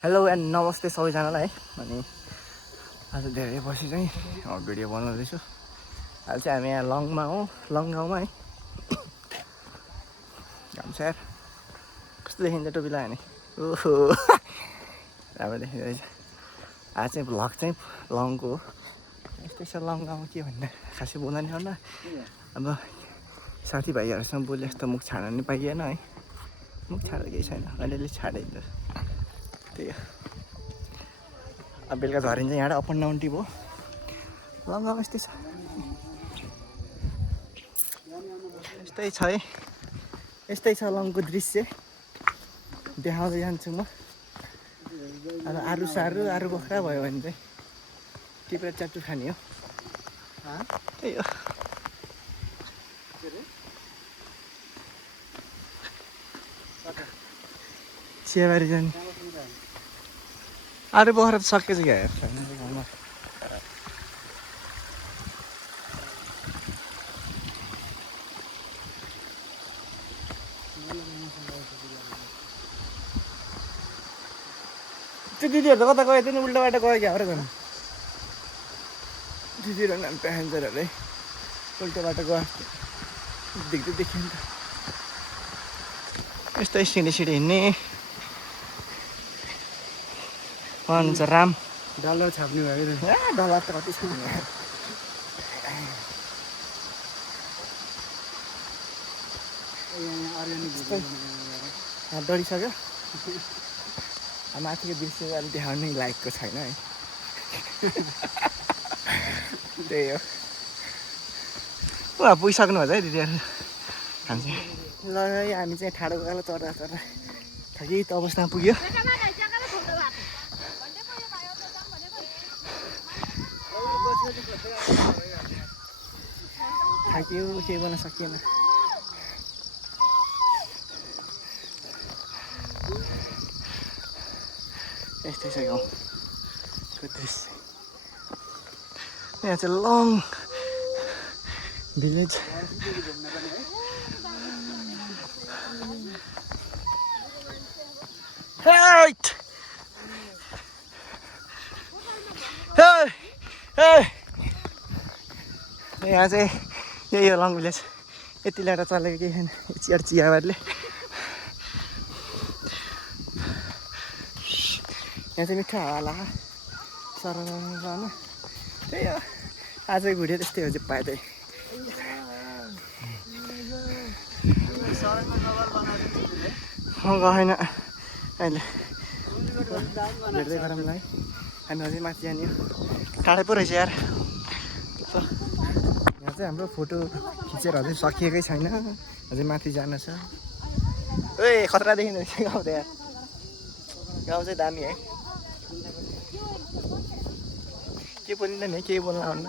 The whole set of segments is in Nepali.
हेलो एन्ड नमस्ते सबैजनालाई अनि आज धेरै पछि चाहिँ भिडियो बनाउँदैछु। अहिले चाहिँ हामी यहाँ लङमा हो, लङ गाउँमा है। घाम छ यार, कस्तो देखिन्छ टोपी लगायो नि। ओहो राम्रो देखिँदैछ। आज चाहिँ भ्लग चाहिँ लङको हो। यस्तै छ लङ गाउँमा, के भन्ने खासै बोल्दा नि होला। अब साथीभाइहरूसँग बोले जस्तो मुख छाड्न नि पाइएन है। मुख छाडेर केही छैन, अलिअलि छाडिन्छ त्यही हो। अब बेलुका झरिन्छ यहाँ अप एन्ड डाउन टिप हो। लङ गाउँ यस्तै छ, यस्तै छ है। यस्तै छ लङको दृश्य, देखाउँदै जान्छु म। अब आरु सारु आरु बख्रा भयो भने चाहिँ टिपेर च्याप्चु खाने हो। त्यही हो। चियाबारी जाने आरु बख्रा त सकेछ क्या गाउँमा। त्यो दिदीहरू त कता गयो, त्यो नि उल्टा बाटो गयो क्या हो र गर्नु। दिदीहरू नाम प्यासेन्जरहरू है उल्टा बाटो गयो, देख्दै देखियो नि त। यस्तै सिँढी सिँढी हिँड्ने हुन्छ। राम डलर छाप्ने भयो डलर त कति छ यहाँ डढिसक्यो। माथिको दृश्य अलिक देखाउनै लायकको छैन है। त्यही हो। उहाँ पुगिसक्नु भयो है दिदीहरू। हामी ल हामी चाहिँ ठाडो उकालो चढ्दा चढ्दा ठगित अवस्थामा पुग्यो। थाक्यो, केही गर्न सकिएन। यस्तै छ गाउँको दृश्य। यहाँ चाहिँ लङ भिलेज। यहाँ चाहिँ यही हो लङ भिलेज। यति ल्याएर चलेको केही छैन चियाबारीले। यहाँ चाहिँ मिठो हावा लाग्यो सरल। त्यही हो, आजको भिडियो त्यस्तै हो चाहिँ पाए त्यही। गएन अहिले भेट्दै गरौँला है। हामी अझै माथि जाने हो, टाढै पो रहेछ यार। यहाँ चाहिँ हाम्रो फोटो खिचेर अझै सकिएकै छैन, अझै माथि जान छ। ए खतरा देखिँदो रहेछ गाउँ त यार। गाउँ चाहिँ दामी है। के बोलिँदैन है, केही बोल्न आउन्न।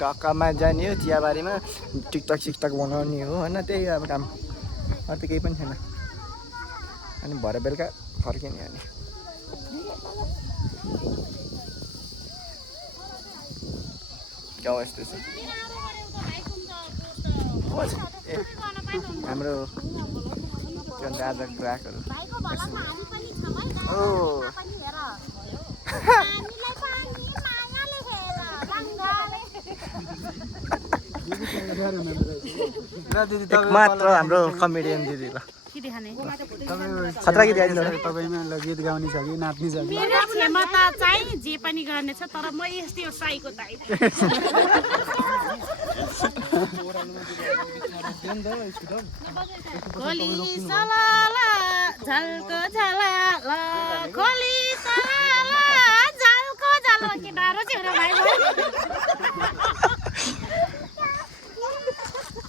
टक्कमा जाने हो चियाबारीमा, टिकटक सिकटक बनाउने हो होइन। त्यही अब काम, अरू त केही पनि छैन। अनि भरे बेलुका फर्किने अनि गाउँ यस्तो छ। ए हाम्रो के भन्छ आज ग्राहकहरू मात्र हाम्रो कमेडियन दिदी ल खतरा गीत गाइदिनु। तपाईँमा गीत गाउने छ कि नाच्ने छ कि? मेरो क्षमता चाहिँ जे पनि गर्ने छ, तर म यस्तै साइको टाइप। खोली सलाला झल्को झलाला, खोली सलाला झल्को झल्को। के डारो छ र भाइ?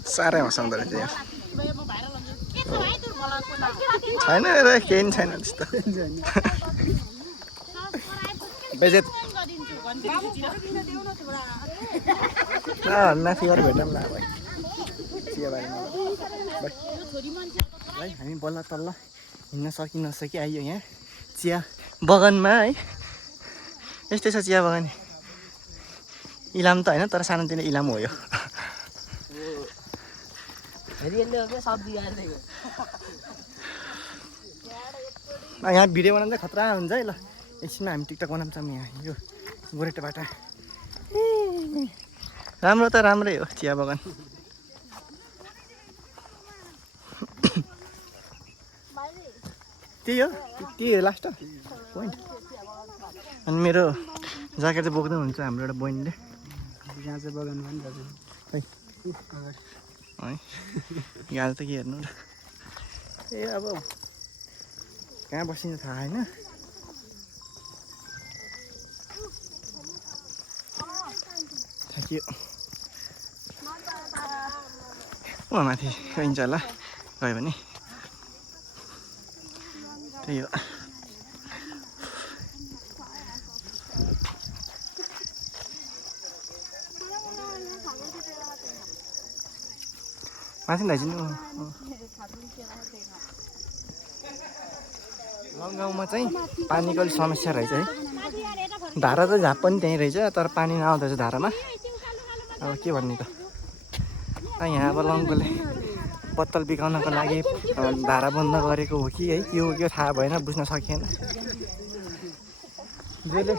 साह्रै हँसाउँदो रहेछ यहाँ। छैन र केही पनि छैन त्यस्तो। बेजेत माथि गएर भेटौँ ल भाइ चियाबारीमा। भाइ हामी बल्ल तल्ल हिँड्न सकि नसकि आइयो यहाँ चिया बगानमा है। यस्तै छ चिया बगान। इलाम त होइन, तर सानोतिनो इलाम हो यो। यहाँ भिडियो बनाउँदा खतरा हुन्छ है ल एकछिनमा हामी टिकटक बनाउँछौँ यहाँ यो गोरेटोबाट राम्रो त राम्रै हो चिया बगान त्यही हो लास्ट पोइन्ट अनि मेरो ज्याकेट चाहिँ बोक्दै हुन्छ हाम्रो एउटा बहिनीले यहाँ चाहिँ बगान भयो नि दाजु है यहाँ त के हेर्नु र ए अब कहाँ बसिन्छ थाहा होइन माथि गइन्छ होला गयो भने त्यही हो माथि लैजाउनु लङगाउँमा चाहिँ पानीको अलिक समस्या रहेछ है धारा त झाप पनि त्यहीँ रहेछ तर पानी नआउँदैछ धारामा अब के भन्ने त यहाँ अब लङ्गोले पत्तल बिकाउनको लागि धारा बन्द गरेको हो कि है के हो के थाहा भएन बुझ्न सकिएन जसले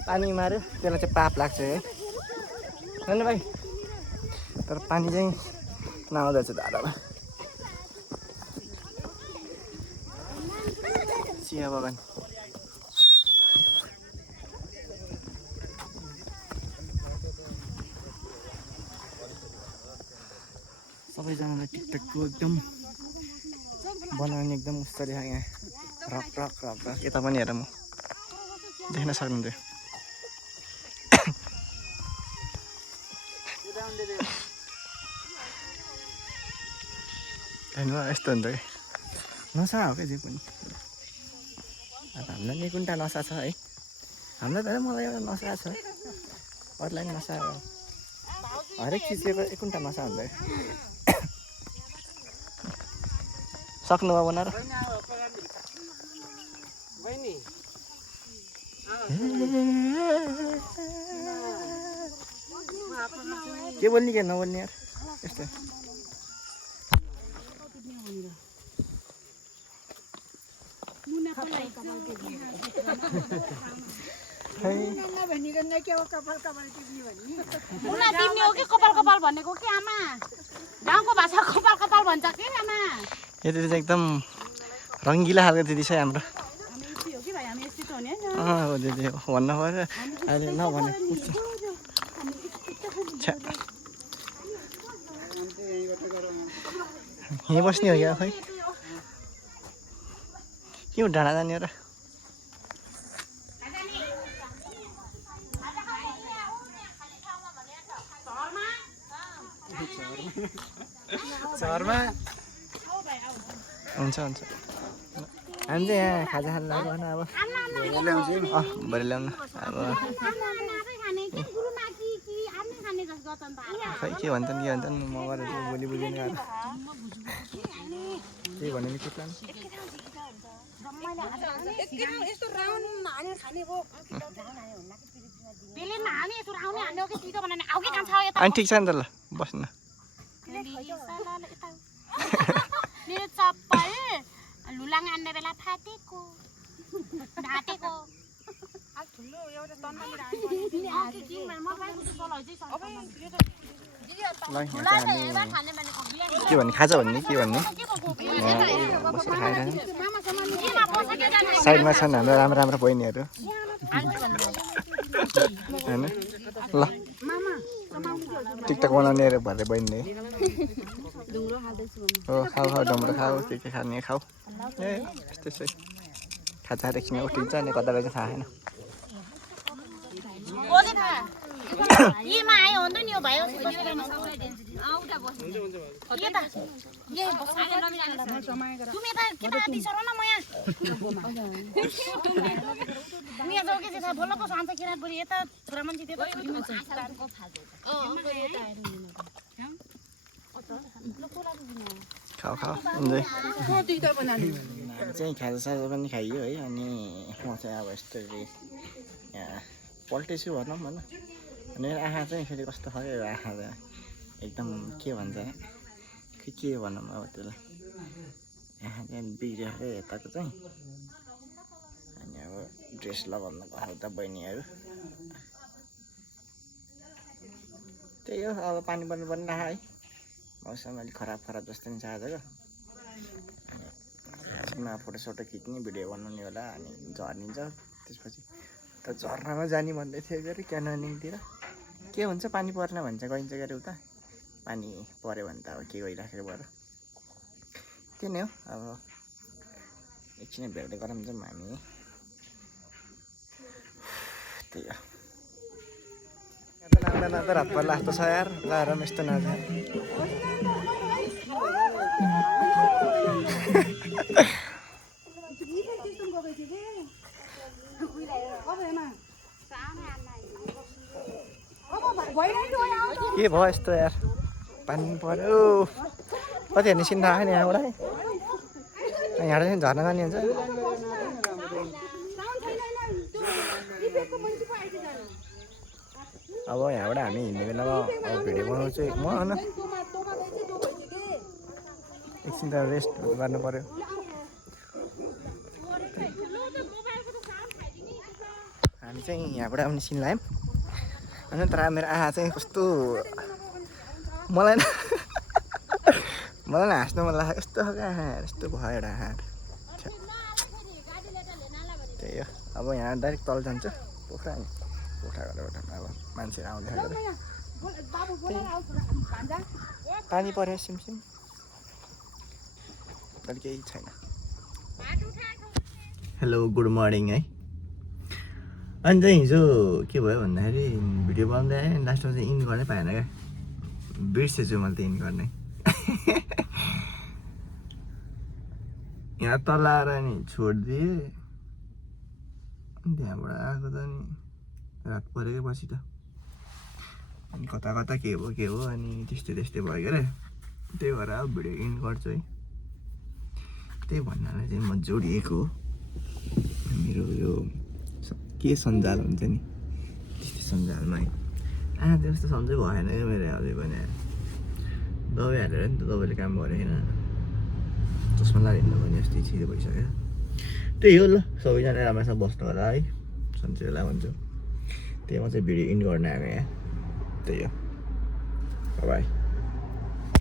पानी मार्यो त्यसलाई चाहिँ पाप लाग्छ है होइन भाइ तर पानी चाहिँ नआउँदैछ धारामा चिया बगान सबैजनालाई टिकटकको एकदम बनाउने एकदम उस्तो छ यहाँ रक रक रक रक यता पनि हेर म देख्न सक्नुहुन्थ्यो हेर्नु यस्तो हुन्छ कि नसा हो क्या जे पनि अब हामीलाई नि कुनटा नसा छ है हामीलाई त मलाई एउटा नसा छ अरूलाई पनि नसा हरेक चिजको कुनटा नसा हुन्छ सक्नुभयो बनाएर के बोल्ने के नबोल्ने यार यस्तो तिमी हो कि कपाल कपाल भनेको कि आमा गाउँको भाषा कपाल कपाल भन्छ कि आमा यो चाहिँ एकदम रङ्गिला खालको दिदी छ हाम्रो हो दिदी भन्नु पऱ्यो अहिले नभने यहीँ बस्ने हो क्या खै के हो डाँडा जाने हो र हुन्छ हुन्छ हामी चाहिँ यहाँ खाजा खानु लाग्यो होइन अब भरे ल्याउनु अब खै के भन्छन् म गरेर भोलि बुझिनु गएर त्यही भने नि कुट्ला अनि ठिक छ नि त ल बस्नु मेरो चप्पल लुलाङ आन्ने बेला फाटेको ढाटेको के भन्ने खाजा भन्ने के भन्ने बसेर खाएर साइडमा छन् हाम्रो राम्रो राम्रो बहिनीहरू होइन ल टिकटक बनाउनेहरू भरे बहिनी हो खाऊ खाऊ डम्रो खाऊ के खाने खाऊ ए यस्तै छ खाजा एकछिन उठिन्छ अनि कता रहेछ थाहा छैन खाऊ खाऊ इन्जोय चाहिँ खाजासाजा पनि खाइयो है अनि म चाहिँ अब यस्तो यहाँ पल्टेछु भनौँ होइन अनि मेरो आँखा चाहिँ फेरि कस्तो खायो आँखा त एकदम के भन्छ के भनौँ अब त्यसलाई यहाँ चाहिँ बिग्रिएको यताको चाहिँ अनि अब ड्रेस लगाउनु भयो त बहिनीहरू त्यही हो अब पानी पर्नु पनि राख है मौसम अलिक खराब जस्तो नि छ आजको अनि फोटोसोटो खिच्ने भिडियो बनाउने होला अनि झर्निन्छ त्यसपछि त झर्नामा जाने भन्दै थियो गरे क्यानोनिङतिर के हुन्छ पानी पर्न भन्छ गइन्छ गरे उता पानी पऱ्यो भने त अब के गइराखेको भएर त्यो नै हो अब एकछिन भेट्दै गरौँ जाउँ हामी त्यही हो नाच्दा नाच्दा रात पर्ला जस्तो छ यार लाएर यस्तो नाच के भयो यस्तो यार पानी पर्यो कति निस्किनु थाहा नि यहाँबाट यहाँबाट चाहिँ झर्न जाने हुन्छ अब यहाँबाट हामी हिँड्ने बेलामा अब भिडियो बनाउँछु म होइन एकछिन त रेस्ट गर्नु पर्यो हामी चाहिँ यहाँबाट आउने सिन लाग्यौँ अनि तर मेरो आँखा चाहिँ कस्तो मलाई हाँस्नु मन लाग्यो यस्तो खालको आँखा यस्तो भयो एउटा आँखा त्यही हो अब यहाँ डाइरेक्ट तल जान्छु पोखरा नि पोखराबाट अब मान्छेहरू आउँदै पानी पऱ्यो सिमसिम तर केही छैन हेलो गुड मर्निङ है अनि चाहिँ हिजो के भयो भन्दाखेरि भिडियो बनाउँदै आएँ लास्टमा चाहिँ इन गर्नै पाएन क्या बिर्सेछु मैले त इन गर्ने यहाँ तल आएर नि छोडिदिएँ अनि त्यहाँबाट आएको त नि रात परेकै पछि त अनि कता कता के भयो अनि त्यस्तै भयो के अरे त्यही भएर अब भिडियो इन गर्छु है त्यही भन्नाले चाहिँ म जोडिएको हो मेरो यो के सञ्जाल हुन्छ नि त्यस्तै सञ्जालमा है त्यस्तो सन्चै भएन क्या मेरो अझै पनि दबाई हालेर नि त तपाईँले काम गरेन चस्मा लागिन्न भने अस्ति छिटो भइसक्यो त्यही हो ल सबैजना राम्रोसँग बस्नु होला है सन्चै होला भन्छु त्यही म चाहिँ भिडियो इन गर्न आएको यहाँ त्यही हो बाई